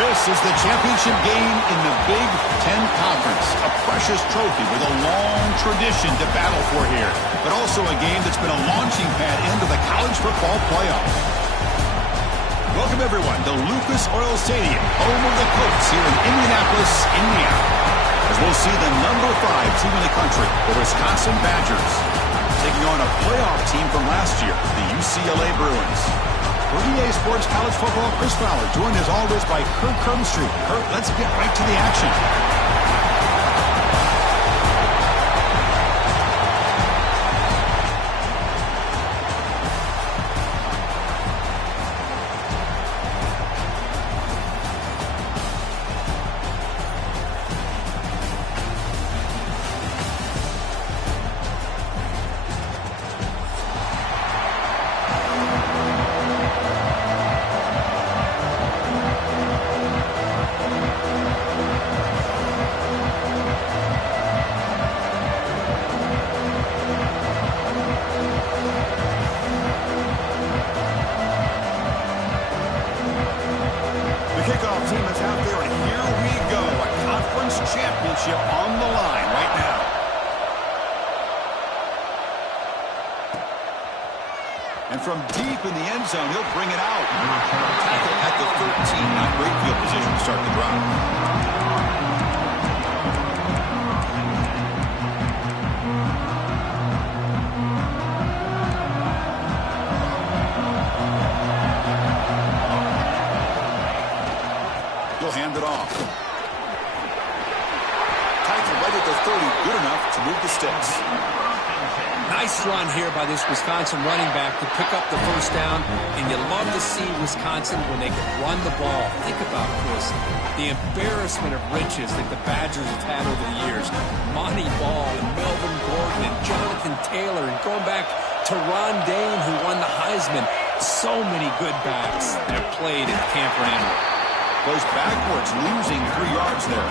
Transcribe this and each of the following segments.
This is the championship game in the Big Ten Conference. A precious trophy with a long tradition to battle for here. But also a game that's been a launching pad into the college football playoff. Welcome, everyone, to Lucas Oil Stadium, home of the Colts here in Indianapolis, Indiana. As we'll see the number 5 team in the country, the Wisconsin Badgers, taking on a playoff team from last year, the UCLA Bruins. For EA Sports College Football, Chris Fowler, joined as always by Kurt Kirkstreet. Kurt, let's get right to the action. On the line right now. And from deep in the end zone, he'll bring it out. Tackle at the 13. Not great field position to start the drive. He'll hand it off. Right at the 30, good enough to move the sticks. Nice run here by this Wisconsin running back to pick up the first down, and you love to see Wisconsin when they can run the ball. Think about this, the embarrassment of riches that the Badgers have had over the years. Monty Ball and Melvin Gordon and Jonathan Taylor, and going back to Ron Dane, who won the Heisman. So many good backs that have played at Camp Randall. Goes backwards, losing 3 yards there.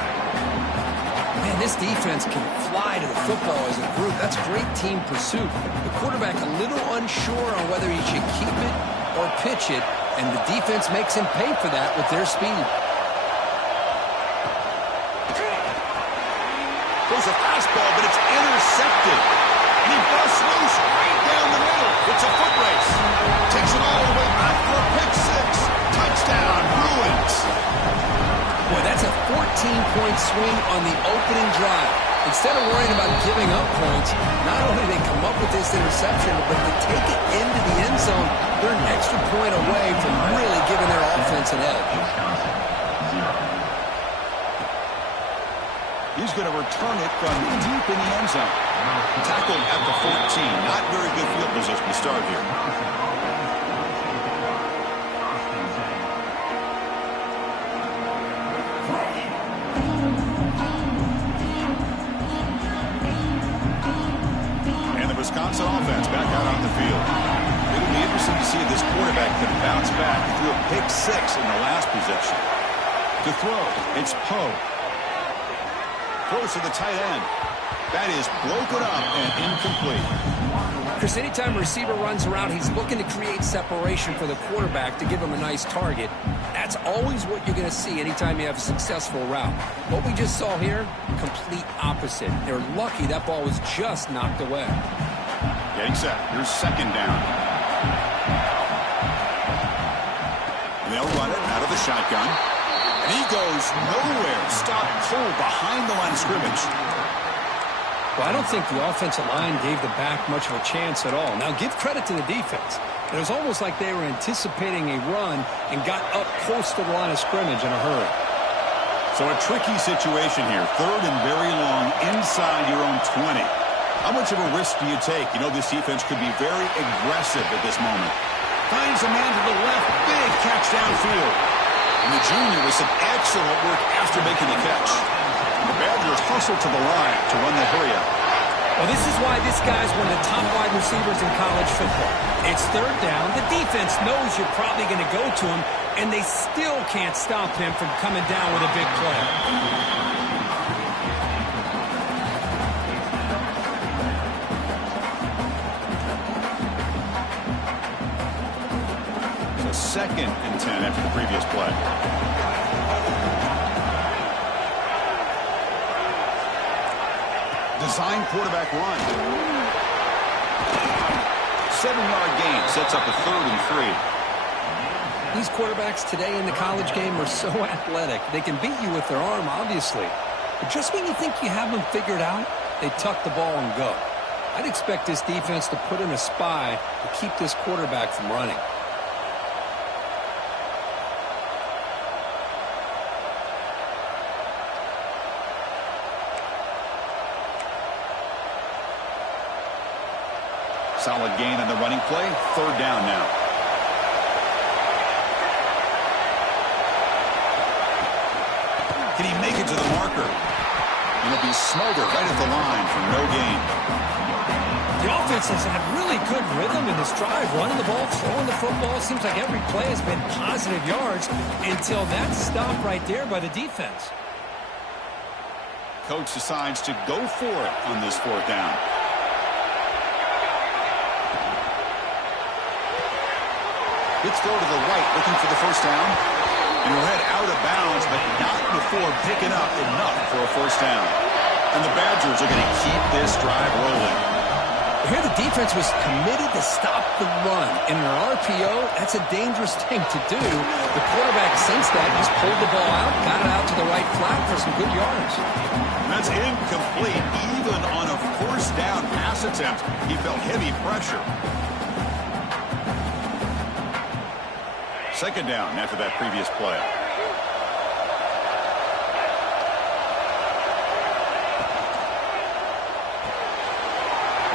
Man, this defense can fly to the football as a group. That's great team pursuit. The quarterback a little unsure on whether he should keep it or pitch it, and the defense makes him pay for that with their speed. Goes a fastball, but it's intercepted. And he busts loose right down the middle. It's a foot race. Takes it all the way back for a pick 6. Touchdown, Bruins. Boy, that's a 14-point swing on the opening drive. Instead of worrying about giving up points, not only do they come up with this interception, but to take it into the end zone, they're an extra point away from really giving their offense an edge. He's going to return it from deep in the end zone. Tackled at the 14. Not very good field position to start here. Wisconsin offense back out on the field. It'll be interesting to see if this quarterback can bounce back. He threw a pick 6 in the last possession. To throw, it's Poe. Throws to the tight end. That is broken up and incomplete. Chris, anytime a receiver runs around, he's looking to create separation for the quarterback to give him a nice target. That's always what you're going to see anytime you have a successful route. What we just saw here, complete opposite. They're lucky that ball was just knocked away. Getting set. Here's second down. And they'll run it out of the shotgun. And he goes nowhere. Stop cold behind the line of scrimmage. Well, I don't think the offensive line gave the back much of a chance at all. Now, give credit to the defense. It was almost like they were anticipating a run and got up close to the line of scrimmage in a hurry. So a tricky situation here. 3rd and very long inside your own 20. How much of a risk do you take? You know this defense could be very aggressive at this moment. Finds a man to the left. Big catch downfield. And the junior with some excellent work after making the catch. The Badgers hustle to the line to run the hurry up. Well, this is why this guy's one of the top wide receivers in college football. It's 3rd down. The defense knows you're probably going to go to him, and they still can't stop him from coming down with a big play. So 2nd and 10 after the previous play. assigned quarterback run. 7-yard gain sets up a 3rd and 3. These quarterbacks today in the college game are so athletic. They can beat you with their arm, obviously. But just when you think you have them figured out, they tuck the ball and go. I'd expect this defense to put in a spy to keep this quarterback from running. Solid gain on the running play. 3rd down now. Can he make it to the marker? And it'll be smothered right at the line for no gain. The offense has had really good rhythm in this drive, running the ball, throwing the football. Seems like every play has been positive yards until that stop right there by the defense. Coach decides to go for it on this 4th down. Quick throw to the right, looking for the 1st down. And he'll head out of bounds, but not before picking up enough for a 1st down. And the Badgers are going to keep this drive rolling. Here the defense was committed to stop the run. In an RPO, that's a dangerous thing to do. The quarterback sensed that, just pulled the ball out, got it out to the right flat for some good yards. That's incomplete. Even on a 1st down pass attempt, he felt heavy pressure. 2nd down after that previous play.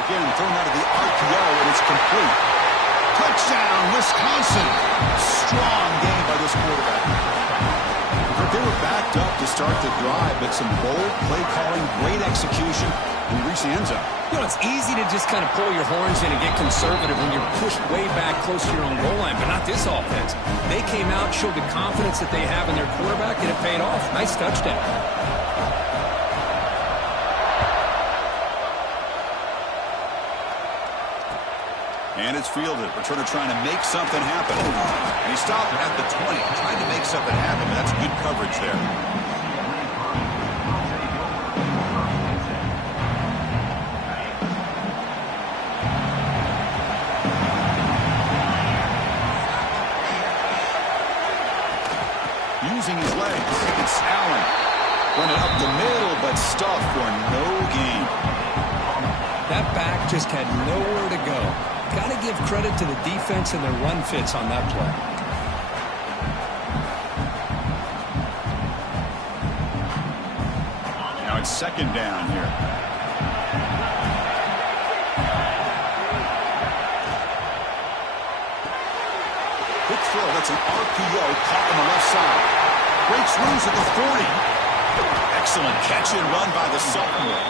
Again, thrown out of the RPO, and it's complete. Touchdown, Wisconsin. Strong game by this quarterback. They were backed up to start the drive, but some bold play calling, great execution, and reach the end zone. You know, it's easy to just kind of pull your horns in and get conservative when you're pushed way back close to your own goal line, but not this offense. They came out, showed the confidence that they have in their quarterback, and it paid off. Nice touchdown. And it's fielded. Returner trying to make something happen. And he stopped at the 20, trying to make something happen, but that's good coverage there. Using his legs, it's Allen. Running up the middle, but stuffed for no gain. That back just had nowhere to go. Got to give credit to the defense and their run fits on that play. Now it's 2nd down here. Quick throw. That's an RPO caught on the left side. Breaks loose at the 40. Excellent catch and run by the sophomore.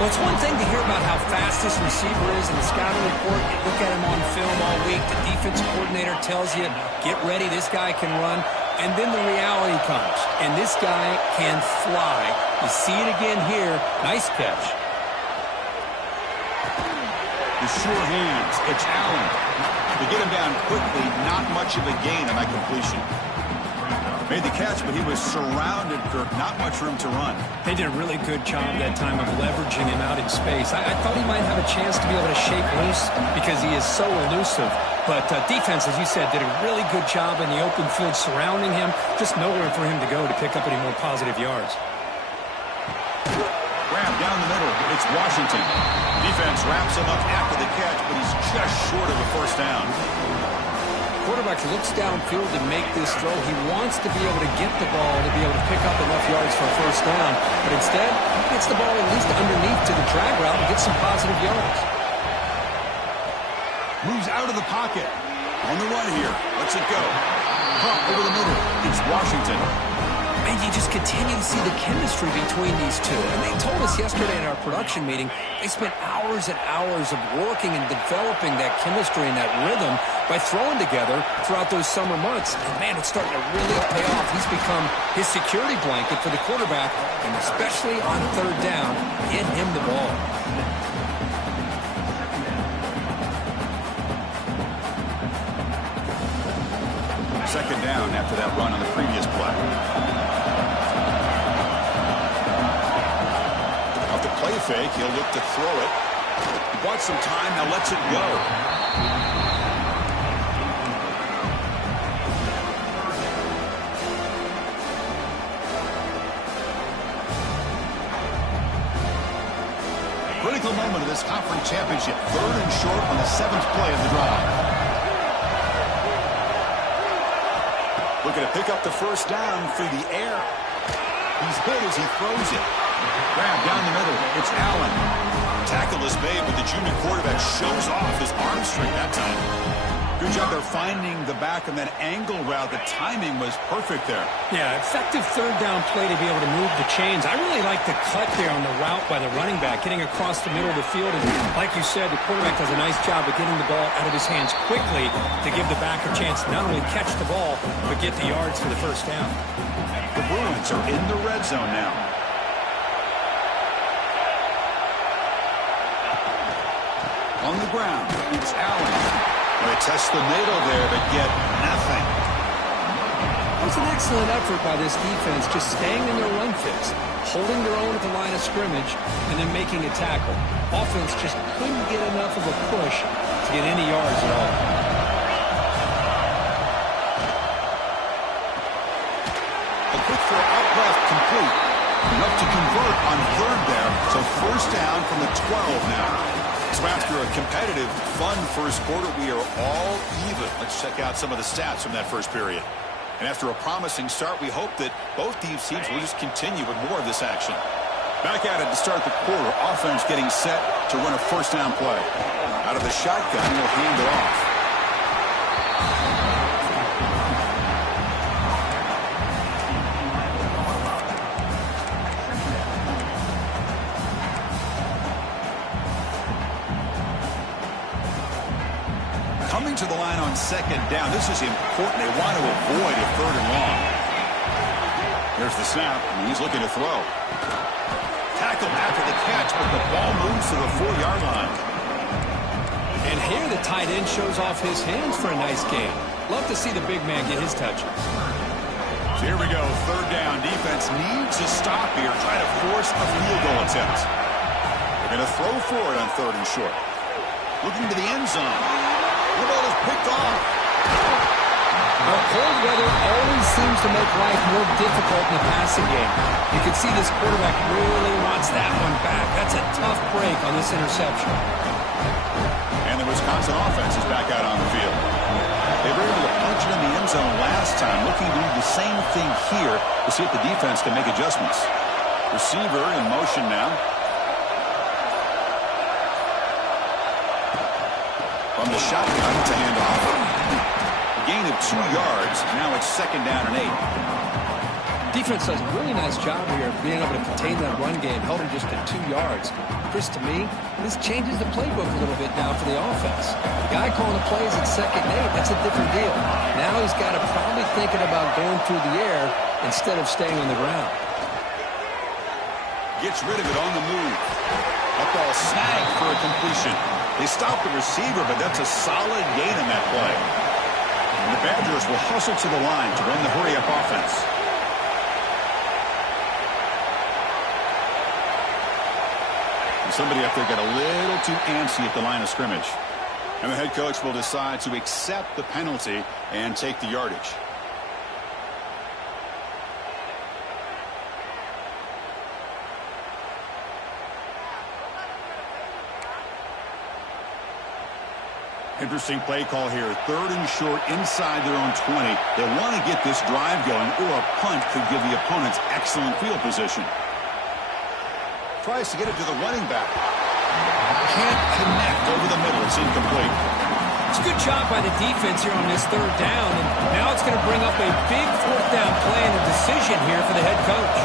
Well, it's one thing to hear about how fast this receiver is in the scouting report. You look at him on film all week. The defense coordinator tells you, get ready, this guy can run. And then the reality comes, and this guy can fly. You see it again here. Nice catch. The sure hands. It's Allen. To get him down quickly, not much of a gain on that completion. Made the catch, but he was surrounded for not much room to run. They did a really good job that time of leveraging him out in space. I thought he might have a chance to be able to shake loose because he is so elusive. But defense, as you said, did a really good job in the open field surrounding him. Just nowhere for him to go to pick up any more positive yards. Grab down the middle. It's Washington. Defense wraps him up after the catch, but he's just short of a 1st down. Quarterback looks downfield to make this throw. He wants to be able to get the ball to be able to pick up enough yards for a 1st down. But instead, he gets the ball at least underneath to the drag route and gets some positive yards. Moves out of the pocket. On the run here. Lets it go. Pump over the middle. It's Washington. And you just continue to see the chemistry between these two. And they told us yesterday in our production meeting, they spent hours and hours of working and developing that chemistry and that rhythm by throwing together throughout those summer months. And man, it's starting to really pay off. He's become his security blanket for the quarterback, and especially on 3rd down, get him the ball. Second down after that run on the previous play. fake. He'll look to throw it. He bought some time, now lets it go. Critical moment of this conference championship. 3rd and short on the 7th play of the drive. Looking to pick up the first down through the air. He's hit as he throws it. Grab down the middle. It's Allen. Tackle is made, but the junior quarterback shows off his arm strength that time. Good job there finding the back of that angle route. The timing was perfect there. Yeah, effective 3rd down play to be able to move the chains. I really like the cut there on the route by the running back, getting across the middle of the field. And like you said, the quarterback does a nice job of getting the ball out of his hands quickly to give the back a chance to not only catch the ball, but get the yards for the first down. The Bruins are in the red zone now. On the ground, it's Allen. They test the middle there, but get nothing. It was an excellent effort by this defense, just staying in their run fix, holding their own at the line of scrimmage, and then making a tackle. Offense just couldn't get enough of a push to get any yards at all. A quick throw out left, complete. Enough to convert on 3rd there, so first down from the 12 now. So after a competitive, fun first quarter, we are all even. Let's check out some of the stats from that first period. And after a promising start, we hope that both these teams will just continue with more of this action. Back at it to start the quarter. Offense getting set to run a first down play. Out of the shotgun, he'll hand it off. Coming to the line on 2nd down. This is important. They want to avoid a 3rd and long. Here's the snap, and he's looking to throw. Tackle after the catch, but the ball moves to the 4-yard line. And here the tight end shows off his hands for a nice gain. Love to see the big man get his touches. So here we go, 3rd down. Defense needs a stop here, trying to force a field goal attempt. They're going to throw for it on 3rd and short. Looking to the end zone. The ball is picked off. Now, cold weather always seems to make life more difficult in the passing game. You can see this quarterback really wants that one back. That's a tough break on this interception. And the Wisconsin offense is back out on the field. They were able to punch it in the end zone last time, looking to do the same thing here to see if the defense can make adjustments. Receiver in motion now. From the shotgun to hand off. A gain of 2 yards. Now it's 2nd down and 8. Defense does a really nice job here of being able to contain that run game, held him just to 2 yards. Chris, to me, this changes the playbook a little bit now for the offense. The guy calling the plays at 2nd and 8, that's a different deal. Now he's got to probably thinking about going through the air instead of staying on the ground. Gets rid of it on the move. That ball snagged for a completion. They stopped the receiver, but that's a solid gain in that play. And the Badgers will hustle to the line to run the hurry-up offense. And somebody up there got a little too antsy at the line of scrimmage. And the head coach will decide to accept the penalty and take the yardage. Interesting play call here. 3rd and short inside their own 20. They want to get this drive going, or a punt could give the opponents excellent field position. Tries to get it to the running back. Can't connect over the middle. It's incomplete. It's a good job by the defense here on this 3rd down. And now it's going to bring up a big 4th down play and a decision here for the head coach.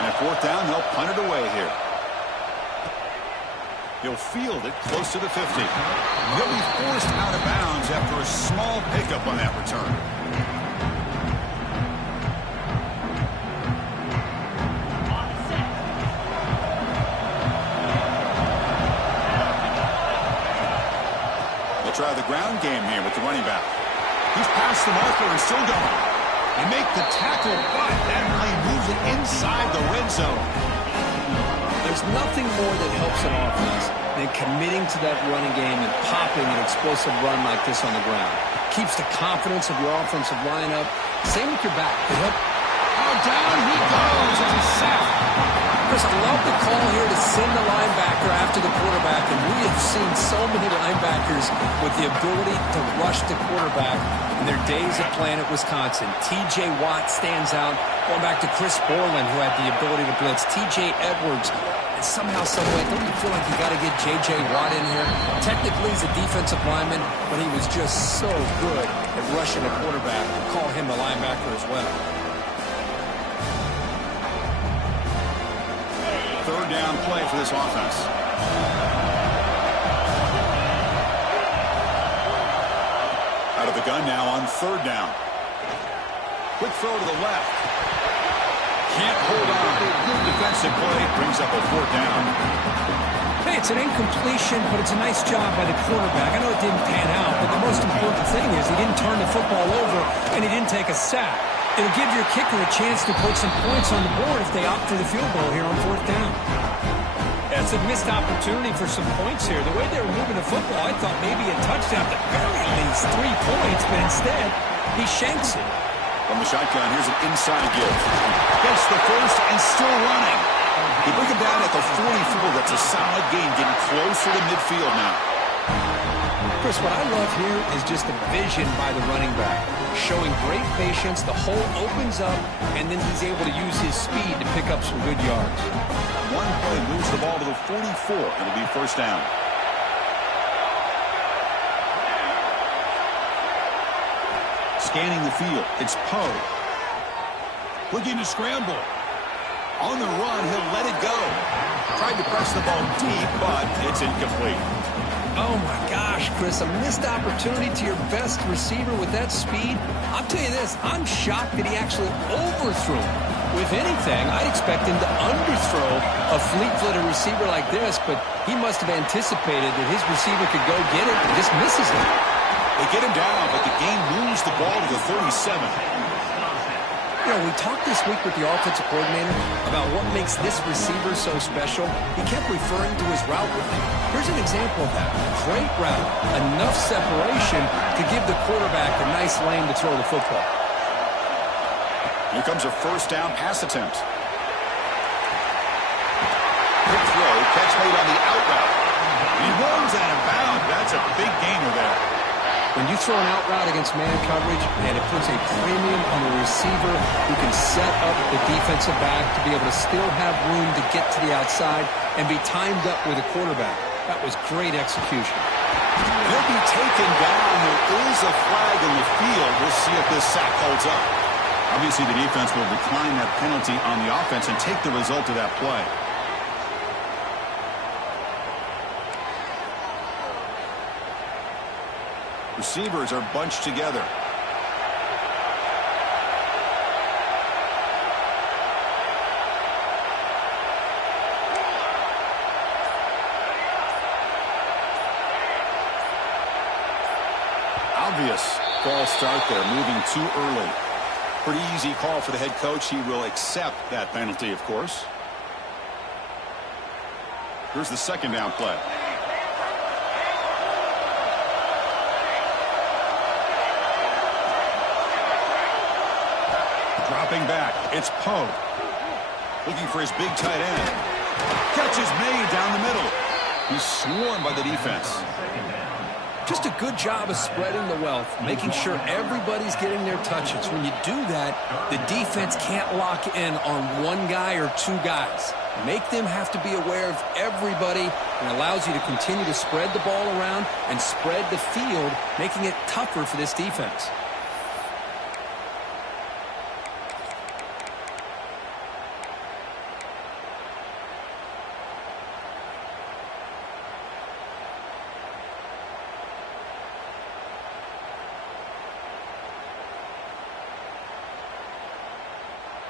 And at 4th down, they'll punt it away here. He'll field it close to the 50. He'll be forced out of bounds after a small pickup on that return. They'll try the ground game here with the running back. He's past the marker and still going. They make the tackle, but that play moves it inside the red zone. There's nothing more that helps an offense than committing to that running game and popping an explosive run like this on the ground. Keeps the confidence of your offensive lineup. Same with your back. Oh, down he goes. It's a sack. Chris, I love the call here to send the linebacker after the quarterback, and we have seen so many linebackers with the ability to rush the quarterback in their days of playing at Wisconsin. T.J. Watt stands out, going back to Chris Borland, who had the ability to blitz. T.J. Edwards, and somehow, someway, don't you feel like you got to get J.J. Watt in here? Technically, he's a defensive lineman, but he was just so good at rushing a quarterback. We'll call him a linebacker as well. Third down play for this offense. Out of the gun now on third down. Quick throw to the left. Can't hold on. Good defensive play. Brings up a fourth down. Hey, it's an incompletion, but it's a nice job by the quarterback. I know it didn't pan out, but the most important thing is he didn't turn the football over and he didn't take a sack. It'll give your kicker a chance to put some points on the board if they opt for the field goal here on fourth down. Yeah, it's a missed opportunity for some points here. The way they were moving the football, I thought maybe a touchdown, at the very least 3 points, but instead, he shanks it. From the shotgun, here's an inside give. Gets the first and still running. They bring him down at the 44. That's a solid gain, getting closer to midfield now. Chris, what I love here is just the vision by the running back. Showing great patience, the hole opens up, and then he's able to use his speed to pick up some good yards. One play moves the ball to the 44. It'll be first down. Scanning the field, it's Poe. Looking to scramble. On the run, he'll let it go. Tried to press the ball deep, but it's incomplete. Oh, my gosh, Chris, a missed opportunity to your best receiver with that speed. I'll tell you this, I'm shocked that he actually overthrew him. If anything, I'd expect him to underthrow a fleet-footed receiver like this, but he must have anticipated that his receiver could go get it and just misses him. They get him down, but the game moves the ball to the 37. You know, we talked this week with the offensive coordinator about what makes this receiver so special. He kept referring to his route running. Here's an example of that. Great route, enough separation to give the quarterback a nice lane to throw the football. Here comes a first down pass attempt. Quick throw, catch made on the out route. He runs out of bounds. That's a big gainer there. When you throw an out route against man coverage, and it puts a premium on the receiver who can set up the defensive back to be able to still have room to get to the outside and be timed up with a quarterback. That was great execution. He'll be taken down. There is a flag in the field. We'll see if this sack holds up. Obviously, the defense will decline that penalty on the offense and take the result of that play. Receivers are bunched together. Obvious false start there, moving too early. Pretty easy call for the head coach. He will accept that penalty, of course. Here's the second down play. Dropping back, it's Poe. Looking for his big tight end. Catch is made down the middle. He's swarmed by the defense. Just a good job of spreading the wealth, making sure everybody's getting their touches. When you do that, the defense can't lock in on one guy or two guys. Make them have to be aware of everybody, and allows you to continue to spread the ball around and spread the field, making it tougher for this defense.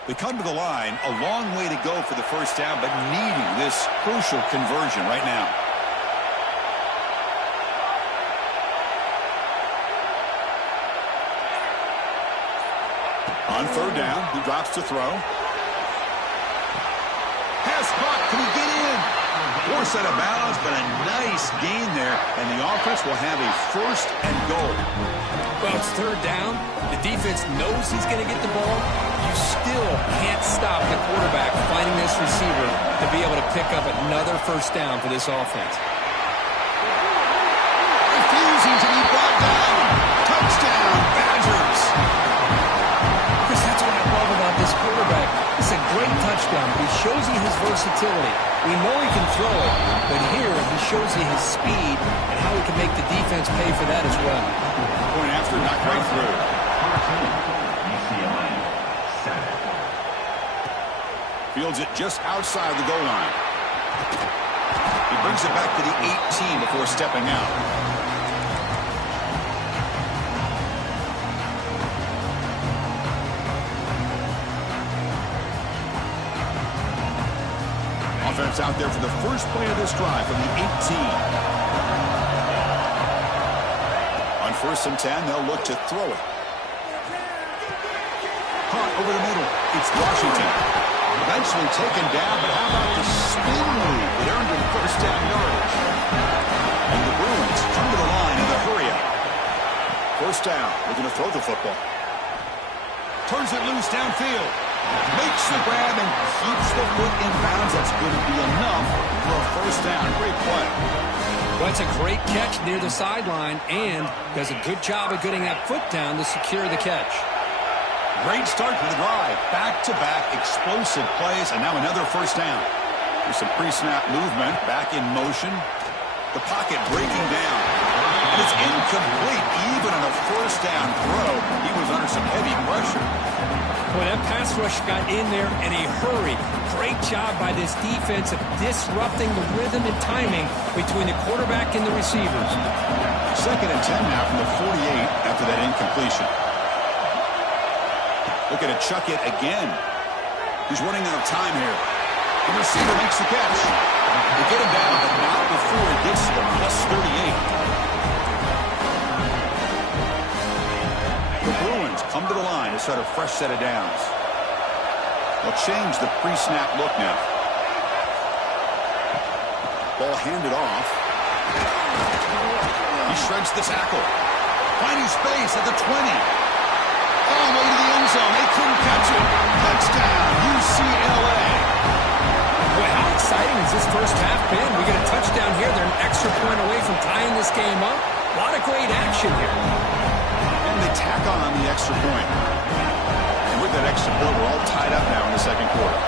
They come to the line, a long way to go for the first down, but needing this crucial conversion right now. On third down, he drops to throw. Pass caught. Can he get in? Forced out of bounds, but a nice gain there, and the offense will have a 1st and goal. Well, it's 3rd down. The defense knows he's going to get the ball. You still can't stop the quarterback finding this receiver to be able to pick up another 1st down for this offense. Refusing to be brought down. Touchdown, Badgers. Chris, that's what I love about this quarterback. It's a great touchdown. He shows you his versatility. We know he can throw it, but here he shows you his speed and how he can make the defense pay for that as well. Point after, knocked right through. Fields it just outside the goal line. He brings it back to the 18 before stepping out. Offense out there for the first play of this drive from the 18. On 1st and 10, they'll look to throw it. Caught over the middle. It's Washington. Eventually taken down, but how about the spin move that earned him 1st down yardage? And the Bruins come to the line in the hurry-up. 1st down. They're going to throw the football. Turns it loose downfield. Makes the grab and keeps the foot in bounds. That's going to be enough for a 1st down. Great play. Well, it's a great catch near the sideline and does a good job of getting that foot down to secure the catch. Great start to the drive. Back-to-back explosive plays, and now another 1st down. There's some pre-snap movement. Back in motion. The pocket breaking down. And it's incomplete. Even on a 1st down throw, he was under some heavy pressure. Boy, that pass rush got in there in a hurry. Great job by this defense of disrupting the rhythm and timing between the quarterback and the receivers. 2nd and 10 now from the 48 after that incompletion. Looking to chuck it again. He's running out of time here. The receiver makes the catch. They get him down, but not before he gets to the +38. The Bruins come to the line to start a fresh set of downs. They'll change the pre-snap look now. Ball handed off. He shreds the tackle. Finding space at the 20. All the way to the end zone. They couldn't catch it. Touchdown, UCLA. Boy, how exciting has this 1st half been? We get a touchdown here. They're an extra point away from tying this game up. A lot of great action here. And they tack on the extra point. And with that extra point, we're all tied up now in the 2nd quarter.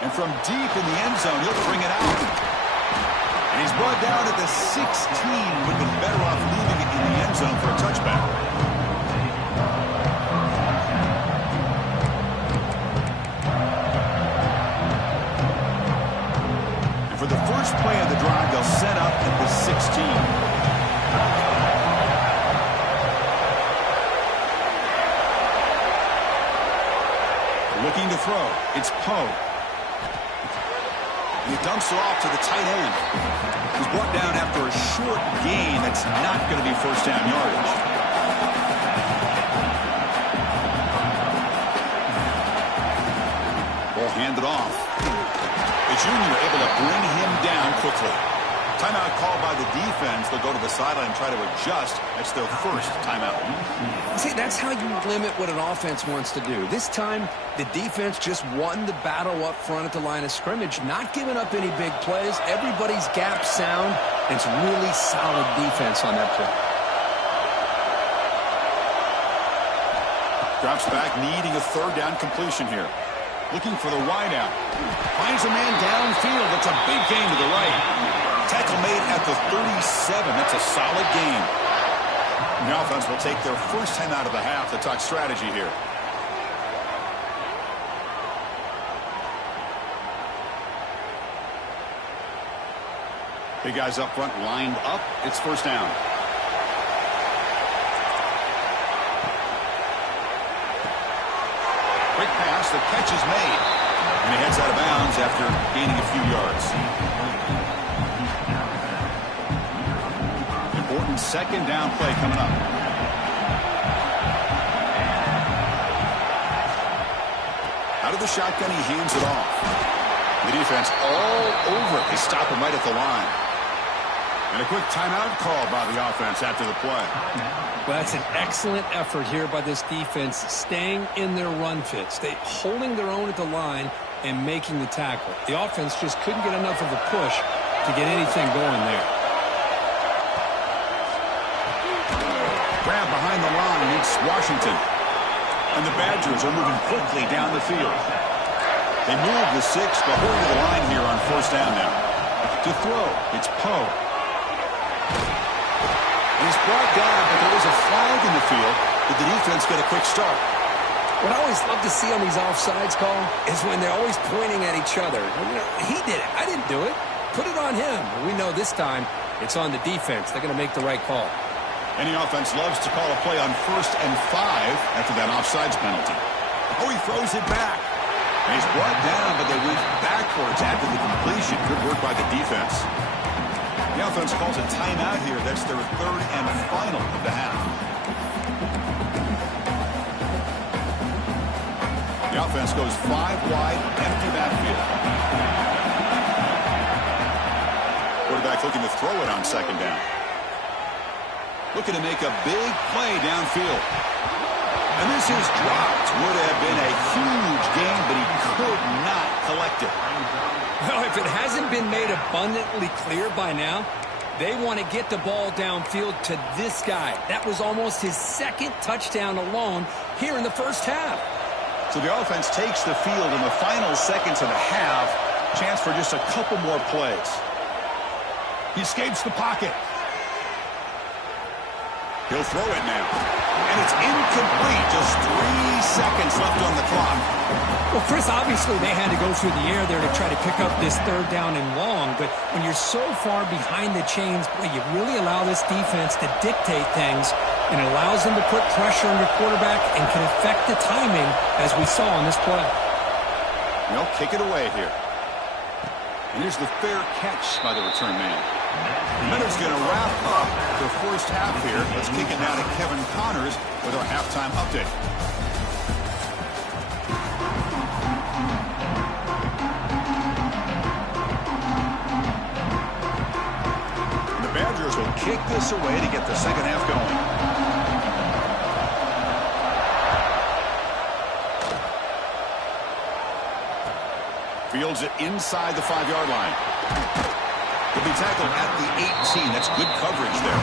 And from deep in the end zone, he'll bring it out. And he's brought down at the 16. Would have been better off leaving it in the end zone for a touchback. And for the first play of the drive, they'll set up at the 16. Looking to throw. It's Poe. He dumps it off to the tight end. He's brought down after a short gain that's not going to be 1st down yardage. Ball handed off. The junior able to bring him down quickly. Timeout called by the defense. They'll go to the sideline and try to adjust. That's their 1st timeout. See, that's how you limit what an offense wants to do. This time, the defense just won the battle up front at the line of scrimmage, not giving up any big plays. Everybody's gap sound. And it's really solid defense on that play. Drops back, needing a 3rd down completion here. Looking for the wideout. Finds a man downfield. That's a big gain to the right. Tackle made at the 37. That's a solid gain. The offense will take their 1st time out of the half to talk strategy here. Big guys up front lined up. It's 1st down. Quick pass. The catch is made. And he heads out of bounds after gaining a few yards. Important 2nd down play coming up. the shotgun, he hands it off. The defense all over it. They stop him right at the line. And a quick timeout call by the offense after the play. Well, that's an excellent effort here by this defense, staying in their run fits. They holding their own at the line and making the tackle. The offense just couldn't get enough of a push to get anything going there. Grab behind the line. It's Washington. And the Badgers are moving quickly down the field. They move the 6, but hold to the line here on first down now. To throw, it's Poe. He's brought down, but there was a flag in the field. Did the defense get a quick start? What I always love to see on these offsides call is when they're always pointing at each other. You know, he did it. I didn't do it. Put it on him. We know this time it's on the defense. They're going to make the right call. Any offense loves to call a play on 1st and 5 after that offsides penalty. Oh, he throws it back. And he's brought down, but they move backwards after the completion. Good work by the defense. The offense calls a timeout here. That's their 3rd and final of the half. The offense goes 5 wide, empty backfield. Quarterback looking to throw it on 2nd down. Looking to make a big play downfield. And this is dropped. Would have been a huge gain, but he could not collect it. Well, if it hasn't been made abundantly clear by now, they want to get the ball downfield to this guy. That was almost his 2nd touchdown alone here in the first half. So the offense takes the field in the final seconds of the half. Chance for just a couple more plays. He escapes the pocket. He'll throw it now. And it's incomplete. Just 3 seconds left on the clock. Well, Chris, obviously they had to go through the air there to try to pick up this 3rd down and long. But when you're so far behind the chains, boy, you really allow this defense to dictate things. And it allows them to put pressure on your quarterback and can affect the timing, as we saw on this play. They'll kick it away here. And here's the fair catch by the return man. The Miners going to wrap up the first half here. Let's kick it now to Kevin Connors with our halftime update. The Badgers will kick this away to get the second half going. Fields it inside the 5-yard line. He'll be tackled at the 18. That's good coverage there.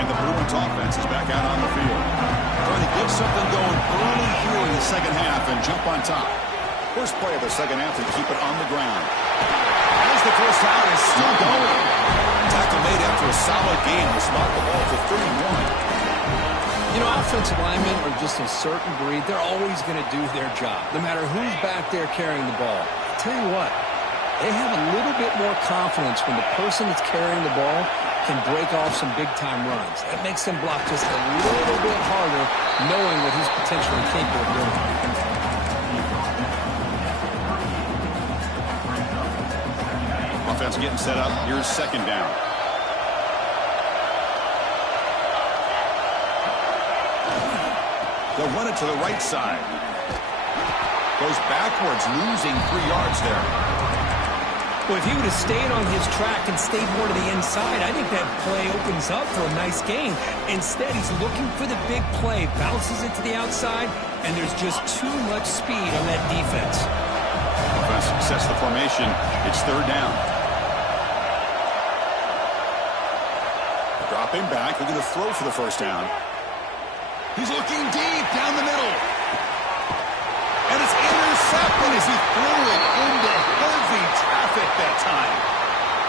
And the Bruins offense is back out on the field. Trying to get something going early here in the second half and jump on top. First play of the second half to keep it on the ground. As the first down is still going. Tackle made after a solid game. They spot the ball to 31. You know, offensive linemen are just a certain breed. They're always going to do their job, no matter who's back there carrying the ball. I'll tell you what, they have a little bit more confidence when the person that's carrying the ball can break off some big-time runs. That makes them block just a little bit harder, knowing what he's potentially capable of doing. Offense getting set up. Here's 2nd down. They'll run it to the right side. Goes backwards, losing 3 yards there. Well, if he would have stayed on his track and stayed more to the inside, I think that play opens up for a nice gain. Instead, he's looking for the big play, bounces it to the outside, and there's just too much speed on that defense. Offense sets the formation. It's 3rd down. Dropping back. They're going to throw for the first down. He's looking deep down the middle. And it's intercepted as he threw it into heavy traffic that time.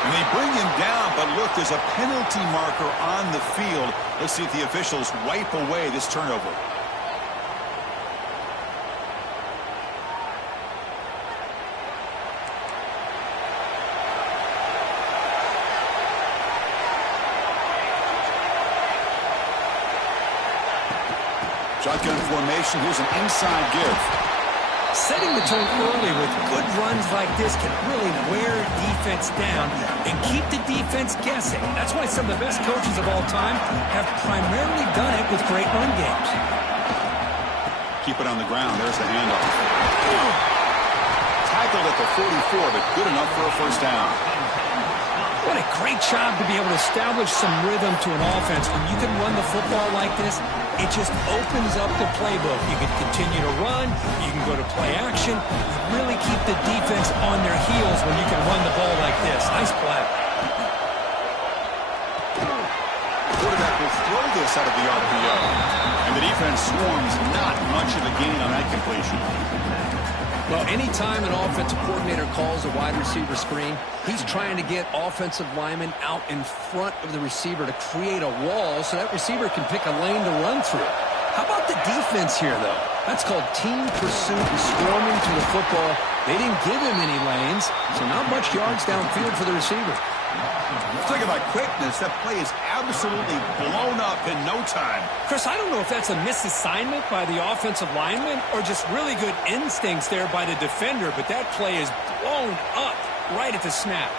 And they bring him down, but look, there's a penalty marker on the field. Let's see if the officials wipe away this turnover. Shotgun formation. Here's an inside give. Setting the tone early with good runs like this can really wear defense down and keep the defense guessing. That's why some of the best coaches of all time have primarily done it with great run games. Keep it on the ground. There's the handoff. Tackled at the 44, but good enough for a first down. What a great job to be able to establish some rhythm to an offense. When you can run the football like this, it just opens up the playbook. You can continue to run. You can go to play action. You really keep the defense on their heels when you can run the ball like this. Nice play. Quarterback will throw this out of the RPO. And the defense swarms not much of a gain on that completion. Well, anytime an offensive coordinator calls a wide receiver screen, he's trying to get offensive linemen out in front of the receiver to create a wall so that receiver can pick a lane to run through. How about the defense here, though? That's called team pursuit and swarming to the football. They didn't give him any lanes, so not much yards downfield for the receiver. Talking about quickness, that play is absolutely blown up in no time. Chris, I don't know if that's a misassignment by the offensive lineman or just really good instincts there by the defender, but that play is blown up right at the snap.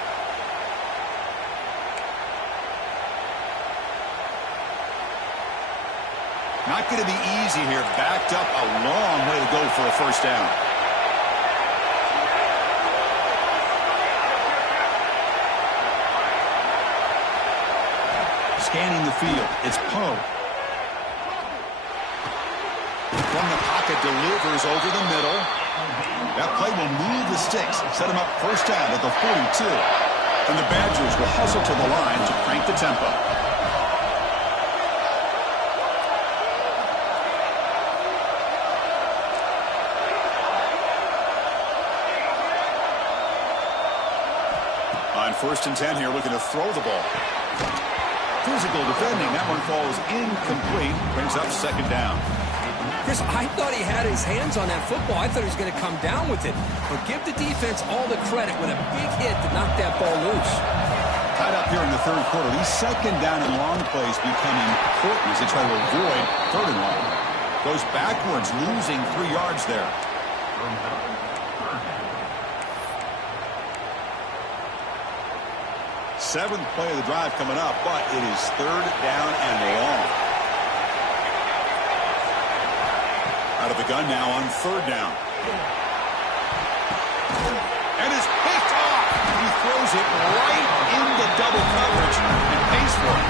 Not going to be easy here. Backed up a long way to go for a first down. Scanning the field, it's Poe. From the pocket, delivers over the middle. That play will move the sticks, set him up first down at the 42. And the Badgers will hustle to the line to crank the tempo. On 1st and 10 here, looking to throw the ball. Physical defending. That one falls incomplete. Brings up second down. Chris, I thought he had his hands on that football. I thought he was going to come down with it. But give the defense all the credit with a big hit to knock that ball loose. Tied up here in the third quarter. These second down and long plays become important as they try to avoid third and long. Goes backwards, losing 3 yards there. Seventh play of the drive coming up, but it is third down and long. Out of the gun now on third down. And it's picked off. He throws it right into double coverage and pays for it.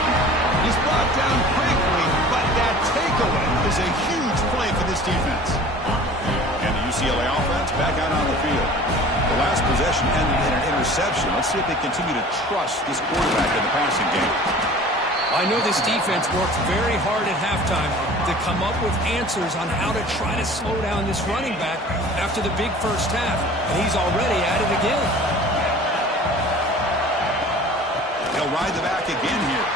He's brought down quickly, but that takeaway is a huge play for this defense. And the UCLA offense back out on the field. The last possession ended in an interception. Let's see if they continue to trust this quarterback in the passing game. I know this defense worked very hard at halftime to come up with answers on how to try to slow down this running back after the big first half. And he's already at it again. He'll ride the back again here.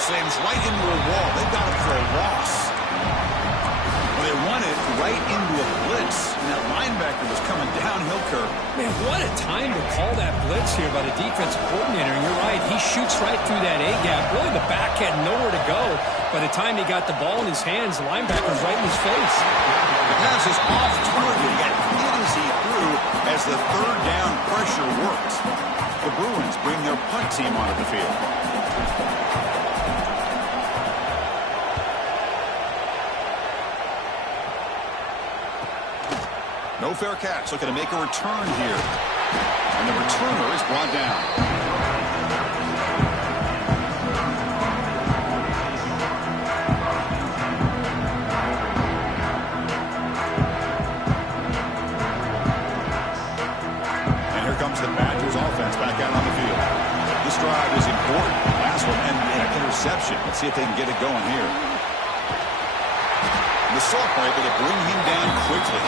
Slams right into a wall. They've got him for a loss. Well, they run it right into a blitz. And that linebacker was coming downhill curve. Man, what a time to call that blitz here by the defensive coordinator. And you're right, he shoots right through that A-gap. Really, the back had nowhere to go. By the time he got the ball in his hands, the linebacker's right in his face. The pass is off target. He got hit as he threw as the third down pressure worked. The Bruins bring their punt team onto the field. No fair catch, looking to make a return here. And the returner is brought down. And here comes the Badgers offense back out on the field. This drive is important. Last one ended in an interception. Let's see if they can get it going here. The Salk are able to bring him down quickly.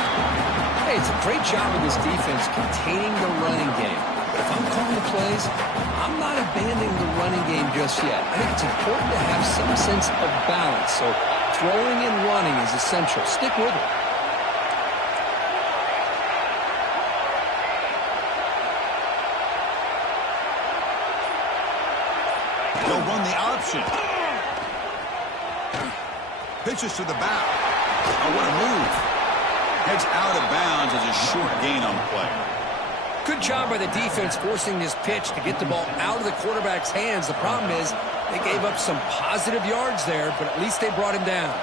Hey, it's a great job of this defense containing the running game. But if I'm calling plays, I'm not abandoning the running game just yet. I think it's important to have some sense of balance. So throwing and running is essential. Stick with it. They'll run the option. Pitches to the back. Oh, what a move. Heads out of bounds as a short gain on the play. Good job by the defense forcing this pitch to get the ball out of the quarterback's hands. The problem is they gave up some positive yards there, but at least they brought him down.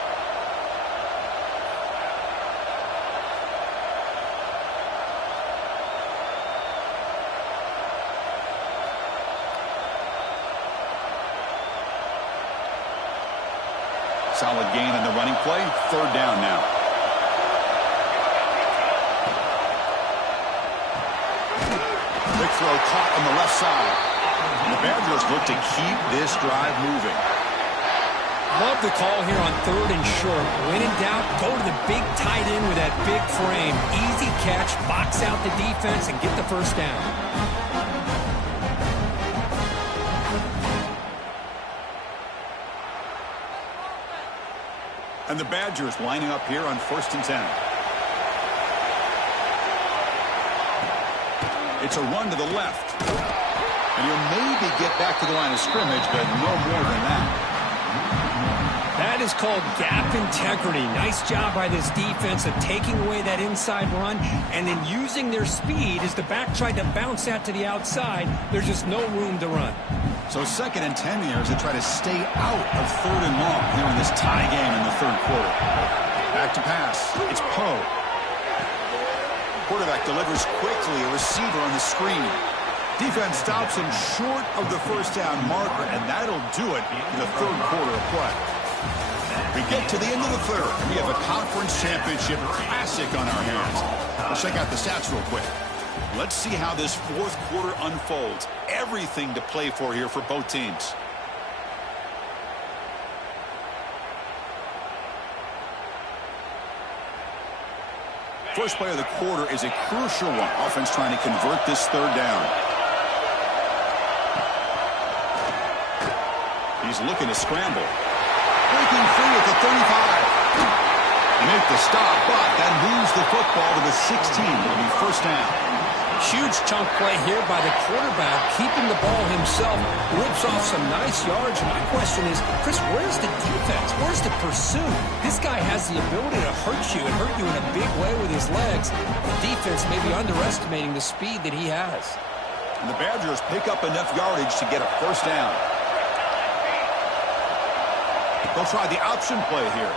Solid gain in the running play. Third down now. Quick throw caught on the left side. And the Badgers look to keep this drive moving. Love the call here on 3rd and short. When in doubt, go to the big tight end with that big frame. Easy catch, box out the defense, and get the first down. And the Badgers lining up here on 1st and 10. It's a run to the left. And he'll maybe get back to the line of scrimmage, but no more than that. That is called gap integrity. Nice job by this defense of taking away that inside run and then using their speed as the back tried to bounce that to the outside. There's just no room to run. So 2nd and 10 here as they try to stay out of 3rd and long here in this tie game in the 3rd quarter. Back to pass. It's Poe. Quarterback delivers quickly, a receiver on the screen. Defense stops him short of the first down marker, and that'll do it in the 3rd quarter of play. We get to the end of the 3rd. We have a conference championship classic on our hands. Let's check out the stats real quick. Let's see how this 4th quarter unfolds. Everything to play for here for both teams. First play of the quarter is a crucial one. Offense trying to convert this 3rd down. He's looking to scramble. Breaking free at the 35. Make the stop, but that moves the football to the 16. It'll be first down. Huge chunk play here by the quarterback, keeping the ball himself, rips off some nice yards. My question is, Chris, where's the defense? Where's the pursuit? This guy has the ability to hurt you and hurt you in a big way with his legs. The defense may be underestimating the speed that he has. And the Badgers pick up enough yardage to get a first down. They'll try the option play here.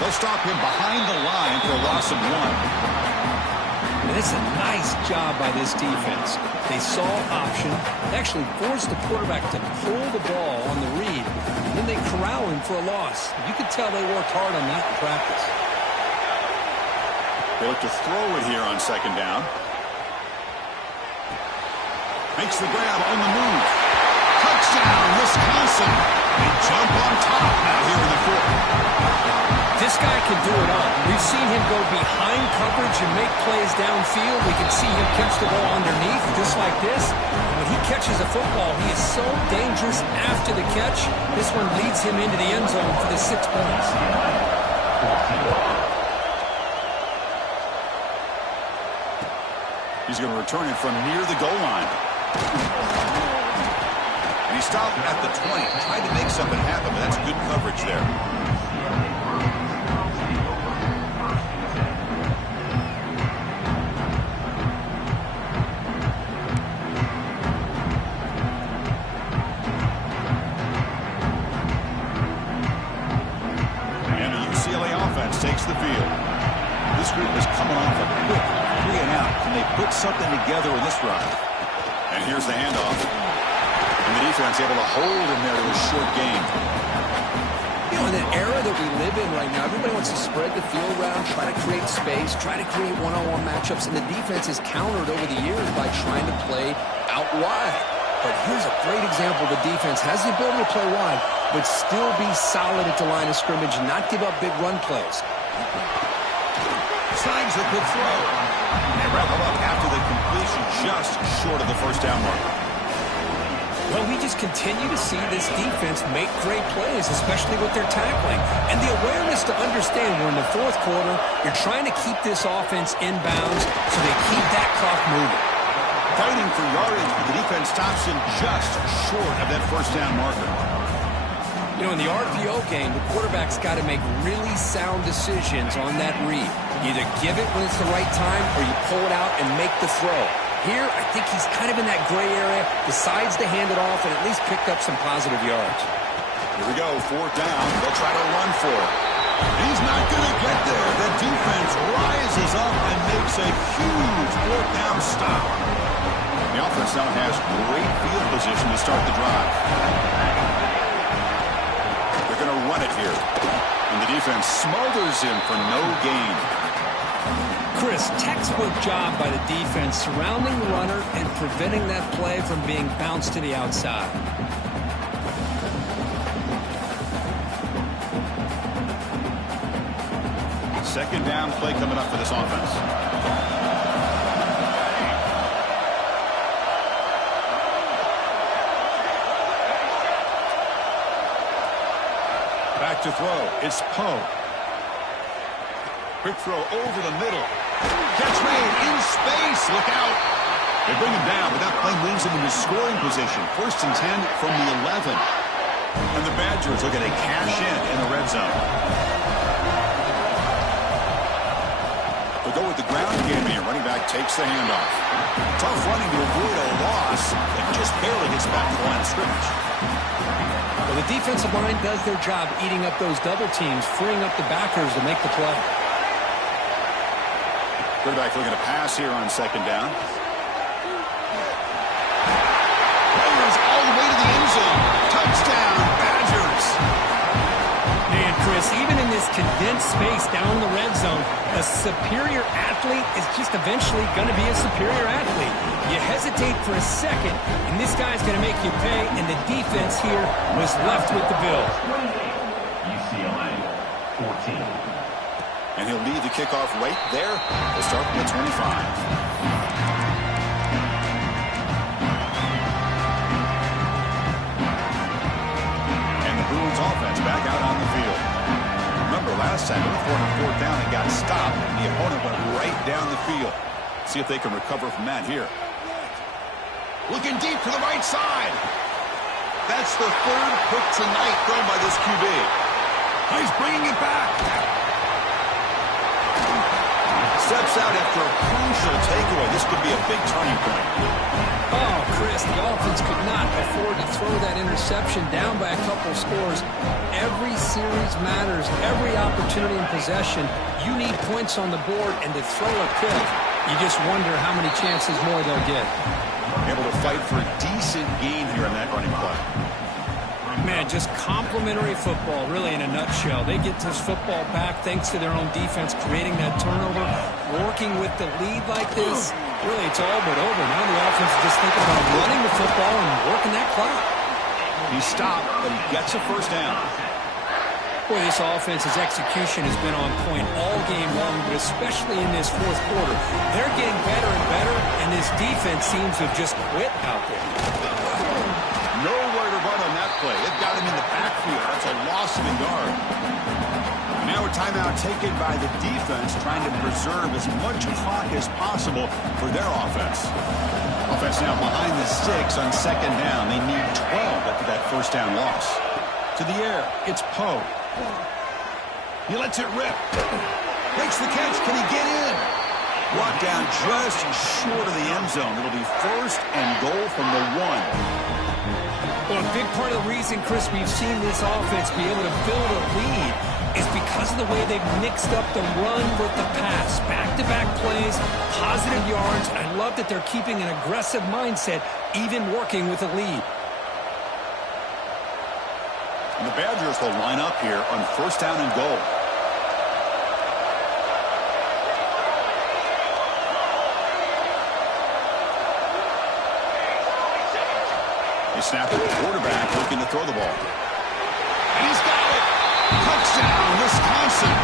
They'll stop him behind the line for a loss of 1. And it's a nice job by this defense. They saw option, actually forced the quarterback to pull the ball on the read, and then they corral him for a loss. You could tell they worked hard on that in practice. They look to throw it here on 2nd down. Makes the grab on the move. Touchdown, Wisconsin. They jump on top now here in the 4th. This guy can do it all. We've seen him go behind coverage and make plays downfield. We can see him catch the ball underneath just like this. And when he catches a football, he is so dangerous after the catch. This one leads him into the end zone for the 6 points. He's going to return it from near the goal line. And he stopped at the 20. Tried to make something happen, but that's good coverage there. Takes the field. This group is coming off a quick 3 and out. Can they put something together with this drive? And here's the handoff. And the defense able to hold him there to a short gain. You know, in the era that we live in right now, everybody wants to spread the field around, try to create space, try to create one-on-one matchups, and the defense has countered over the years by trying to play out wide. But here's a great example. The defense has the ability to play wide, but still be solid at the line of scrimmage, not give up big run plays. Signs a good throw. They wrap him up after the completion just short of the first down mark. Well, we just continue to see this defense make great plays, especially with their tackling. And the awareness to understand we're in the 4th quarter, you're trying to keep this offense in bounds so they keep that clock moving. Fighting for yardage, but the defense stops him just short of that first down marker. You know, in the RPO game, the quarterback's got to make really sound decisions on that read. You either give it when it's the right time or you pull it out and make the throw. Here, I think he's kind of in that gray area, decides to hand it off and at least picked up some positive yards. Here we go, 4th down. They'll try to run for it. He's not going to get there. The defense rises up and makes a huge 4th down stop. The offense now has great field position to start the drive. They're going to run it here. And the defense smothers him for no gain. Chris, textbook job by the defense surrounding the runner and preventing that play from being bounced to the outside. Second down play coming up for this offense. Back to throw. It's Poe. Quick throw over the middle. Catch made in space. Look out. They bring him down, but that play moves him into scoring position. 1st and 10 from the 11. And the Badgers looking to cash in the red zone. They'll go with the ground game here. Running back takes the handoff. Tough running to avoid a loss. And just barely gets back to the line of scrimmage. Well, the defensive line does their job eating up those double teams, freeing up the backers to make the play. Quarterback looking to pass here on 2nd down. Players all the way to the end zone. Touchdown, Badgers. Man, Chris, even in this condensed space down in the red zone, a superior athlete is just eventually going to be a superior athlete. You hesitate for a second, and this guy's going to make you pay, and the defense here was left with the bill. UCLA, 14. And he'll lead the kickoff right there. We'll start from the 25. Offense back out on the field. Remember last time they were on 4th down and got stopped, and the opponent went right down the field. See if they can recover from that here. Looking deep to the right side. That's the 3rd pick tonight thrown by this QB. He's bringing it back. Steps out after a crucial takeaway. This could be a big turning point. Oh, Chris, the offense could not afford to throw that interception down by a couple scores. Every series matters. Every opportunity in possession, you need points on the board, and to throw a pick, you just wonder how many chances more they'll get. Able to fight for a decent gain here in that running play. Man, just complimentary football, really, in a nutshell. They get this football back thanks to their own defense, creating that turnover, working with the lead like this. Really, it's all but over. Now the offense is just thinking about running the football and working that clock. He stopped, but he gets a 1st down. Boy, this offense's execution has been on point all game long, but especially in this 4th quarter. They're getting better and better, and this defense seems to have just quit out there. Nowhere to run on that play. It got him in the backfield. That's a loss of a yard. Now a timeout taken by the defense, trying to preserve as much clock as possible for their offense. Offense now behind the sticks on 2nd down. They need 12 after that 1st down loss. To the air, it's Poe. He lets it rip. Makes the catch. Can he get in? Brought down just short of the end zone. It'll be 1st and goal from the 1. Well, a big part of the reason, Chris, we've seen this offense be able to build a lead is because of the way they've mixed up the run with the pass. Back-to-back plays, positive yards. I love that they're keeping an aggressive mindset, even working with a lead. And the Badgers will line up here on 1st down and goal. They snap it. Quarterback looking to throw the ball. And he's got it. Touchdown, Wisconsin.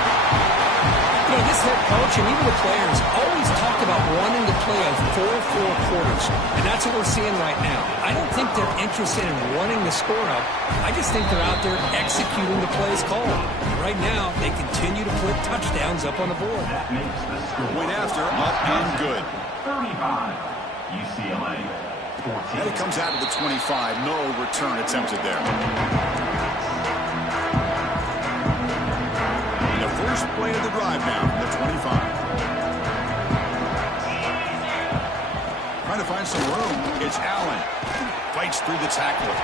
You know, this head coach and even the players always talk about wanting to play a 4-4 quarters. And that's what we're seeing right now. I don't think they're interested in running the score up. I just think they're out there executing the plays called. Right now, they continue to put touchdowns up on the board. Went after, up and good. 35, UCLA. And it comes out of the 25. No return attempted there. play of the drive now from the 25. Trying to find some room. It's Allen. Fights through the tackle.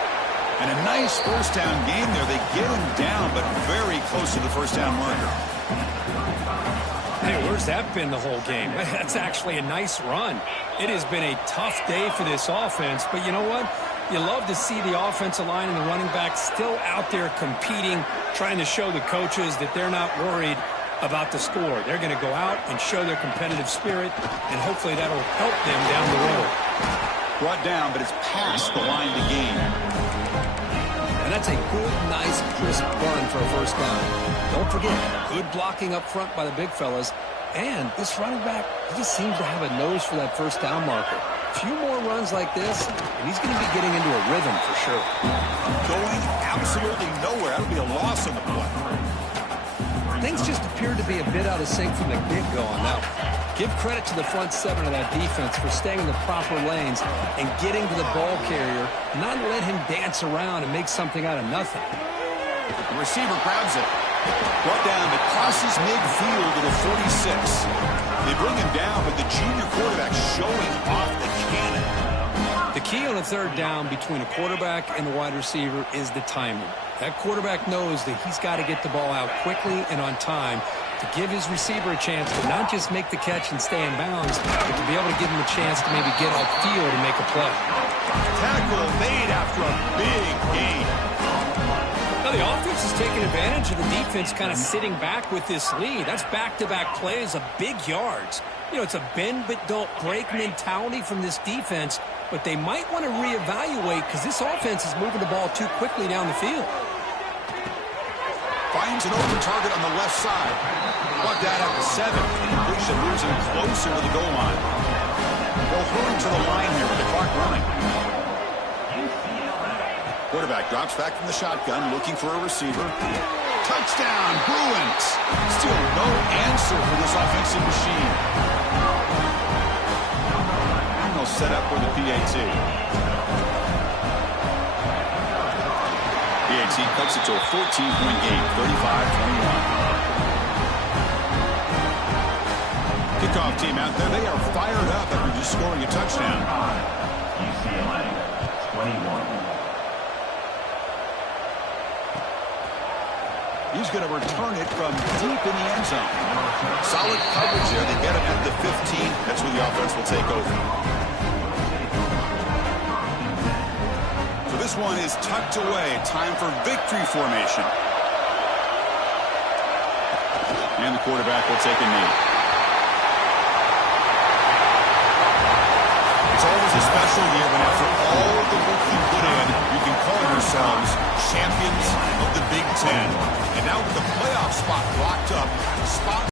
And a nice first down game there. They get him down, but very close to the first down marker. Hey, where's that been the whole game? That's actually a nice run. It has been a tough day for this offense, but you know what? You love to see the offensive line and the running back still out there competing, trying to show the coaches that they're not worried about the score. They're going to go out and show their competitive spirit, and hopefully that'll help them down the road. Brought down, but it's past the line to gain. And that's a good, nice, crisp run for a first down. Don't forget, good blocking up front by the big fellas. And this running back, he just seems to have a nose for that first down marker. A few more runs like this, and he's going to be getting into a rhythm for sure. Going absolutely nowhere. That would be a loss on the play. Things just appeared to be a bit out of sync from the get-go on that one. Give credit to the front seven of that defense for staying in the proper lanes and getting to the ball carrier, not let him dance around and make something out of nothing. The receiver grabs it. Brought down, but crosses midfield to the 46. They bring him down, but the junior quarterback showing off the cannon. The key on a third down between a quarterback and the wide receiver is the timing. That quarterback knows that he's got to get the ball out quickly and on time to give his receiver a chance to not just make the catch and stay in bounds, but to be able to give him a chance to maybe get off field and make a play. Tackle made after a big gain. Now the offense is taking advantage of the defense kind of sitting back with this lead. That's back-to-back plays of big yards. You know, it's a bend but don't break mentality from this defense, but they might want to reevaluate because this offense is moving the ball too quickly down the field. Finds an open target on the left side. Brought down at the 7. Completion moves him closer to the goal line. They'll hurry to the line here with the clock running. Quarterback drops back from the shotgun, looking for a receiver. Touchdown, Bruins! Still no answer for this offensive machine. And they'll set up for the PAT. PAT cuts it to a 14-point game, 35-21. Kickoff team out there, they are fired up after just scoring a touchdown. UCLA, 21. He's going to return it from deep in the end zone. Solid coverage there. They get him at the 15. That's where the offense will take over. So this one is tucked away. Time for victory formation. And the quarterback will take a knee. It's always a special year when after all the work you put in, you can call yourselves champions of the Big Ten. And now with the playoff spot locked up, spot